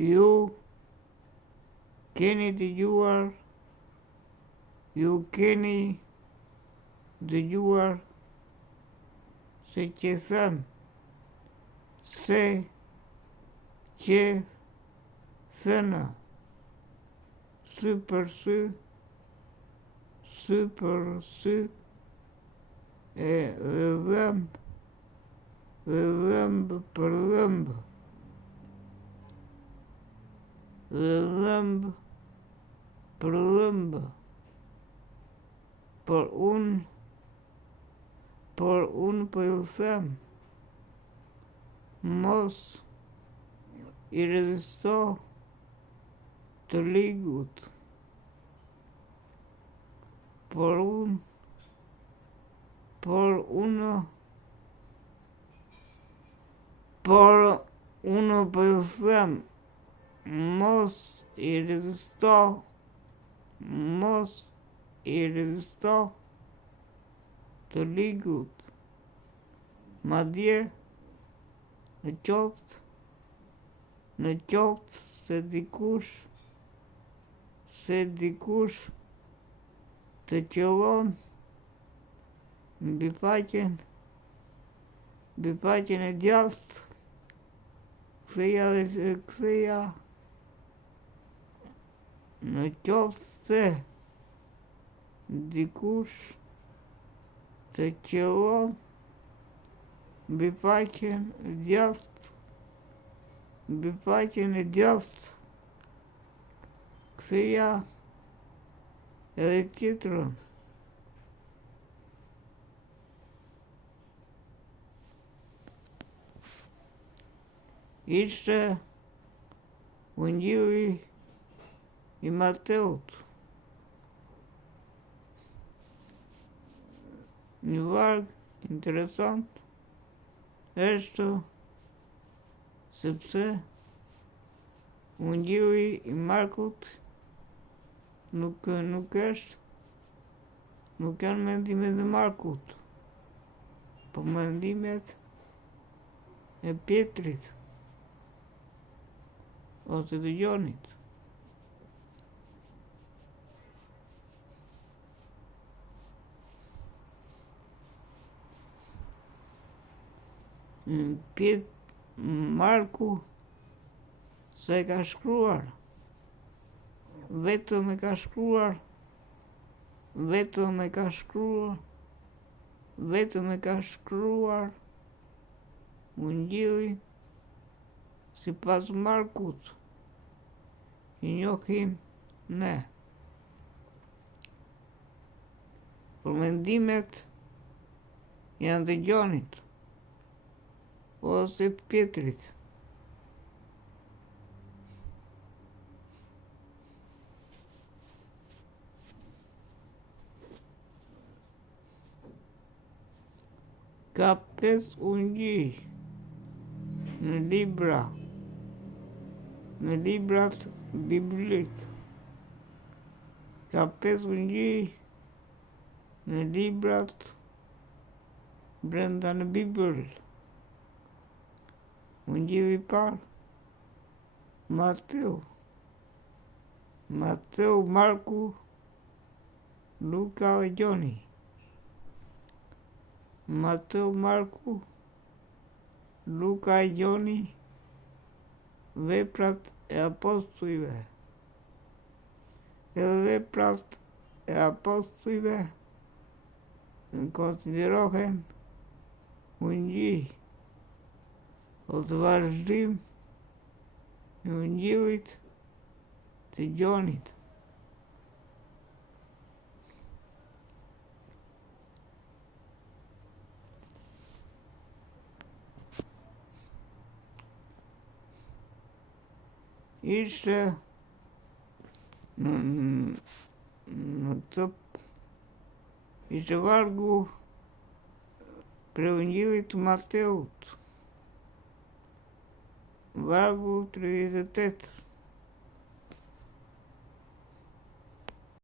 Ju keni dëgjuar, se që thënë, sy për sy, e dhëmb për dhëmb, por unë po ju them, mos I rezisto të ligut, por unë po ju them, mos I rezisto të ligut, madje në qoftë se dikush të qëllon mbi faqen e djathtë, ktheja, në qoftë se dikush të qëllon mbi faqen e djathtë, ktheja edhe tjetrën. Ishte Ungjilli I Mateut, një varg interesant është sepse Ungjilli I Markut nuk janë mendimet e Markut, po mendimet e Pjetrit ose të Gjonit. Marku se ka shkruar, vetëm e ka shkruar Ungjilli sipas Markut, I njohim ne. Por mendimet janë të Gjonit ose të Pjetrit. Ka 5 ungjilj në librat biblik. Ka 5 ungjilj në librat brenda në Bibël. Ungjilli I parë, Mateu, Marku, Luka dhe Gjoni. Mateu, Marku, Luka e Gjoni, veprat e apostujve. Edhe veprat e apostujve konsiderohen ungjilj ose vazhdim I ungjillit të Gjonit. Ishte ishte vargu për Ungjillit të Mateut, vargu 38.